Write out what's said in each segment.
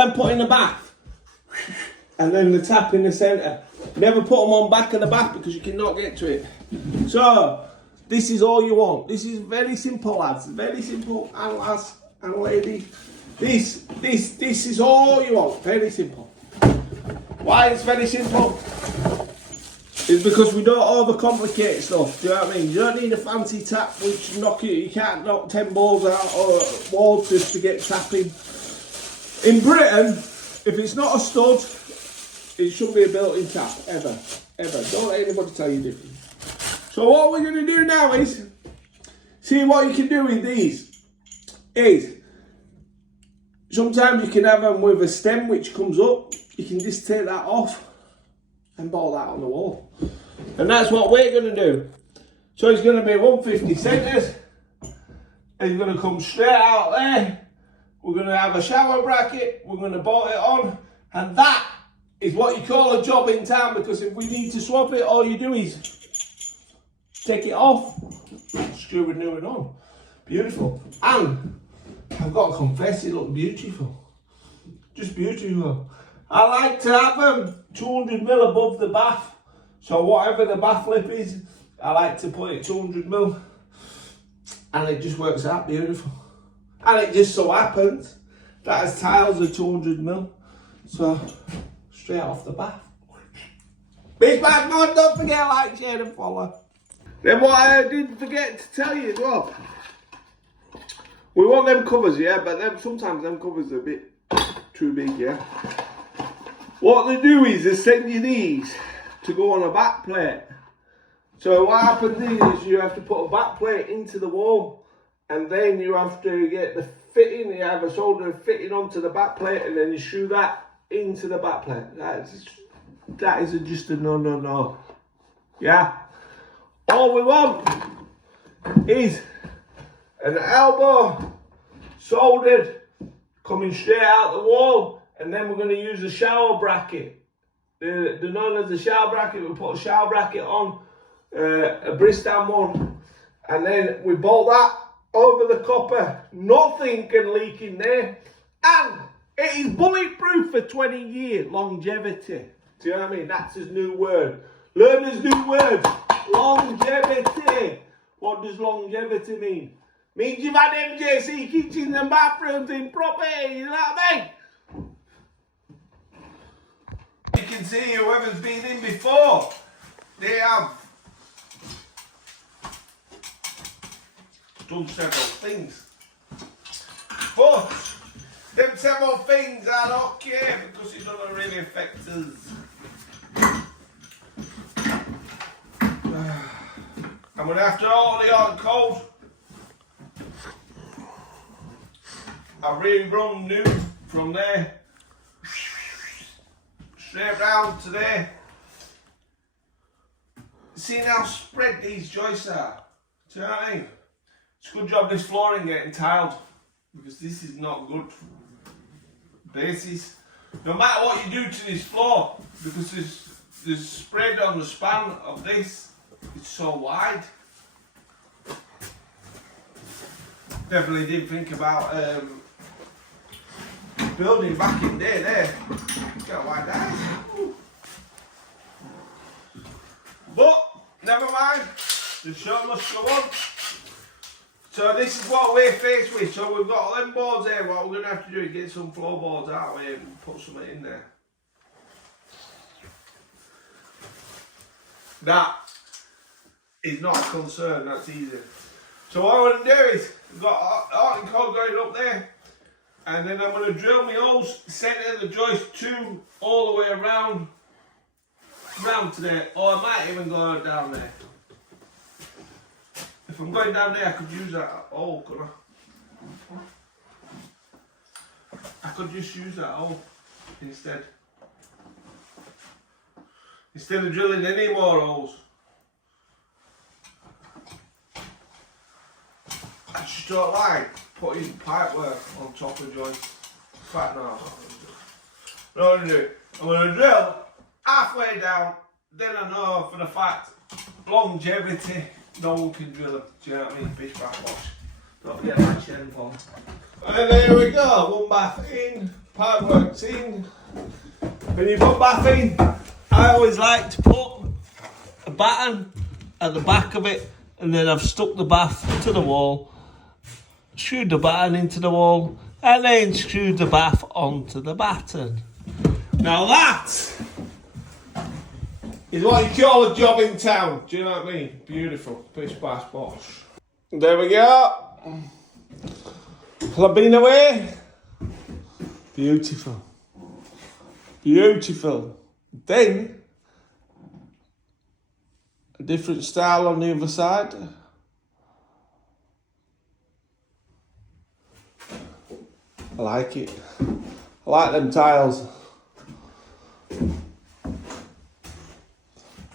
I'm putting the bath and then the tap in the centre. Never put them on back of the bath because you cannot get to it. So this is all you want. This is very simple, lads. Very simple, and lads and ladies. This is all you want. Very simple. Why it's very simple? It's because we don't overcomplicate stuff. Do you know what I mean? You don't need a fancy tap which you can't knock 10 balls out or walls just to get tapping. In Britain, if it's not a stud, it shouldn't be a built-in tap, ever. Don't let anybody tell you different. So what we're going to do now is, see what you can do with these is, sometimes you can have them with a stem which comes up. You can just take that off and ball that on the wall. And that's what we're going to do. So it's going to be 150 centres. It's going to come straight out there. We're going to have a shower bracket. We're going to bolt it on. And that is what you call a job in town, because if we need to swap it, all you do is take it off, screw a new one on. Beautiful. And I've got to confess, it looks beautiful. Just beautiful. I like to have them 200mm above the bath. So whatever the bath lip is, I like to put it 200mm. And it just works out beautiful. And it just so happens that as tiles are 200mm. So straight off the bath. Big bad man, don't forget like, share and follow. Then what I did forget to tell you as well. We want them covers, yeah, but sometimes them covers are a bit too big, yeah. What they do is they send you these to go on a back plate. So what happens is you have to put a back plate into the wall, and then you have to get the fitting. You have a solder fitting onto the back plate, and then you screw that into the back plate. That is just a no. Yeah. All we want is an elbow soldered coming straight out the wall, and then we're going to use a shower bracket. The known as the shower bracket. We put a shower bracket on, a Bristol one, and then we bolt that over the copper. Nothing can leak in there, and it is bulletproof for 20 years. Longevity. Do you know what I mean? That's his new word. Learn his new word. Longevity. What does longevity mean? Means you've had MJC Kitchens and Bathrooms in property. You know what I mean? You can see whoever's been in before, they have done several things. But them several things I don't care, because it doesn't really affect us. I'm going to have to order the hot and cold. I rerun new from there. Straight round to there. See how spread these joists are? Do you know what I mean? It's a good job this flooring getting tiled, because this is not good basis. No matter what you do to this floor, because there's spread on the span of this, it's so wide. Definitely didn't think about building back in there. Look how wide that is. But never mind, the show must go on. So this is what we're faced with. So we've got all them boards here. What we're going to have to do is get some floorboards out of here and put something in there. That is not a concern, that's easy. So what I'm going to do is, we've got hot and cold going up there, and then I'm going to drill my holes, centre the joist all the way around to there, or I might even go down there. If I'm going down there, I could use that hole, could I? I could just use that hole instead. Instead of drilling any more holes. I just don't like putting pipework on top of joints. In fact, no. What I'm going to do, I'm going to drill halfway down, then I know for the fact, longevity, no one can drill them. Do you know what I mean? Fish bath wash. Don't forget my chain pond. And there we go, one bath in, pipe works in. When you put bath in, I always like to put a batten at the back of it, and then I've stuck the bath to the wall, screwed the batten into the wall, and then screwed the bath onto the batten. Now that is what you call a job in town. Do you know what I mean? Beautiful. Bish bash bosh. There we go. I've been away. Beautiful. Beautiful. Then a different style on the other side. I like it. I like them tiles.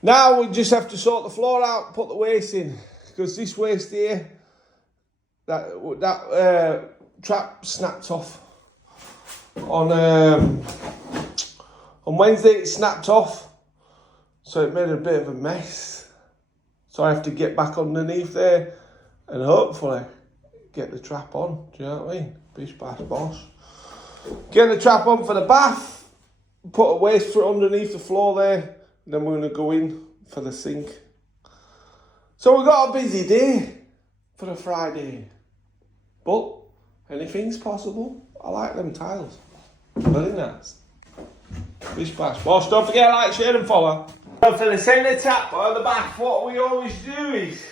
Now we just have to sort the floor out, put the waste in, because this waste here, that trap snapped off on Wednesday. It snapped off, so it made a bit of a mess. So I have to get back underneath there and hopefully get the trap on. Do you know what I mean? Bish bash bosh. Get the trap on for the bath. Put a waste for underneath the floor there. Then we're going to go in for the sink. So we've got a busy day for a Friday. But anything's possible. I like them tiles. Very nice. Bish bash bosh. Don't forget to like, share and follow. So for the centre tap or the bath, what we always do is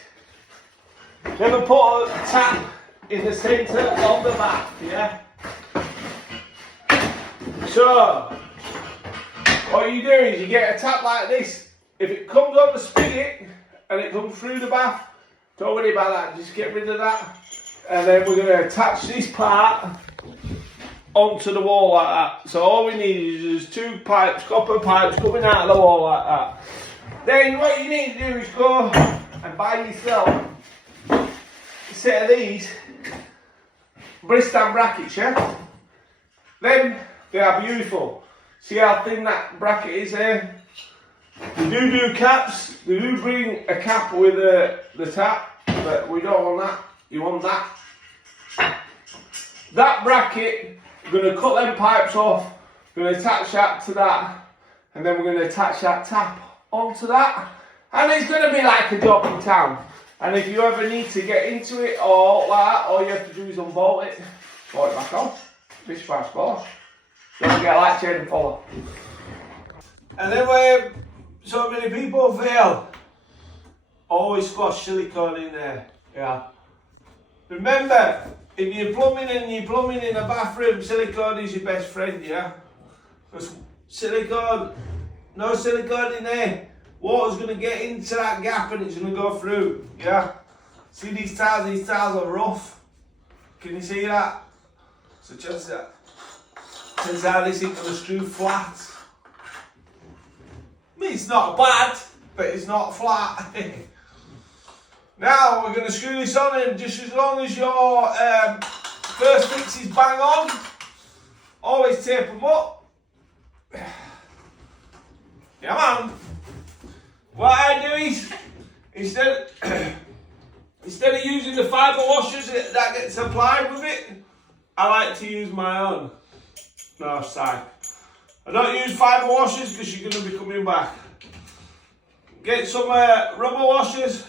never put a tap in the centre of the bath, yeah? So what you do is you get a tap like this. If it comes on the spigot and it comes through the bath, don't worry about that, just get rid of that. And then we're going to attach this part onto the wall like that. So all we need is two pipes, copper pipes coming out of the wall like that. Then what you need to do is go and buy yourself a set of these Bristol brackets, yeah? Then they are beautiful. See how thin that bracket is there? We do caps. We do bring a cap with the tap, but we don't want that. You want that. That bracket, we're going to cut them pipes off. We're going to attach that to that, and then we're going to attach that tap onto that. And it's going to be like a job in town. And if you ever need to get into it or like that, all you have to do is unbolt it, bolt it back on. Bish bash bosh. Don't forget to like, share and follow. And then where so many people fail, always squash silicone in there. Yeah. Remember, if you're plumbing in a bathroom, silicone is your best friend, yeah? Because silicone, no silicone in there, water's going to get into that gap and it's going to go through, yeah? See these tiles are rough. Can you see that? So chances how this ain't going to screw flat. I mean, it's not bad, but it's not flat. Now we're going to screw this on, and just as long as your first fix is bang on, always tape them up. Yeah, man. What I do is, instead of using the fibre washers that gets applied with it, I like to use my own. No, sorry. I don't use fibre washers because you're going to be coming back. Get some rubber washers.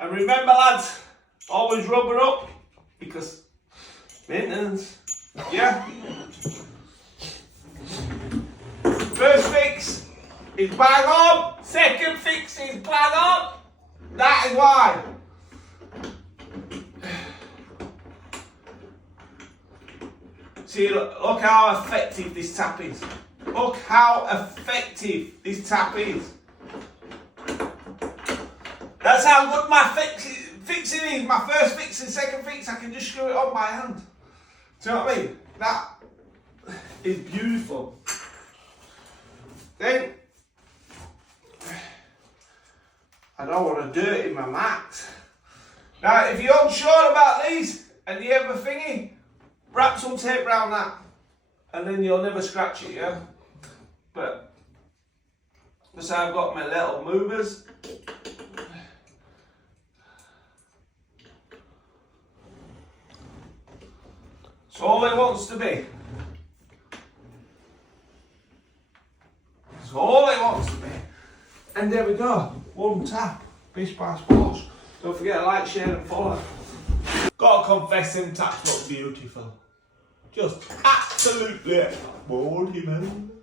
And remember, lads, always rubber up because maintenance. Yeah? First fix is bang on. Second fix is bang on. That is why. See, look how effective this tap is. Look how effective this tap is. That's how good my fixing is. My first fix and second fix, I can just screw it on my hand. Do you know what I mean? That is beautiful. Then, I don't want to dirty my mat. Now, if you're unsure about these and you have a thingy, wrap some tape around that and then you'll never scratch it, yeah? But, so I've got my little movers. So all it wants to be And there we go. One tap. Bish bash bosh. Don't forget to like, share and follow. Gotta confess, them taps look beautiful. Just absolutely beautiful.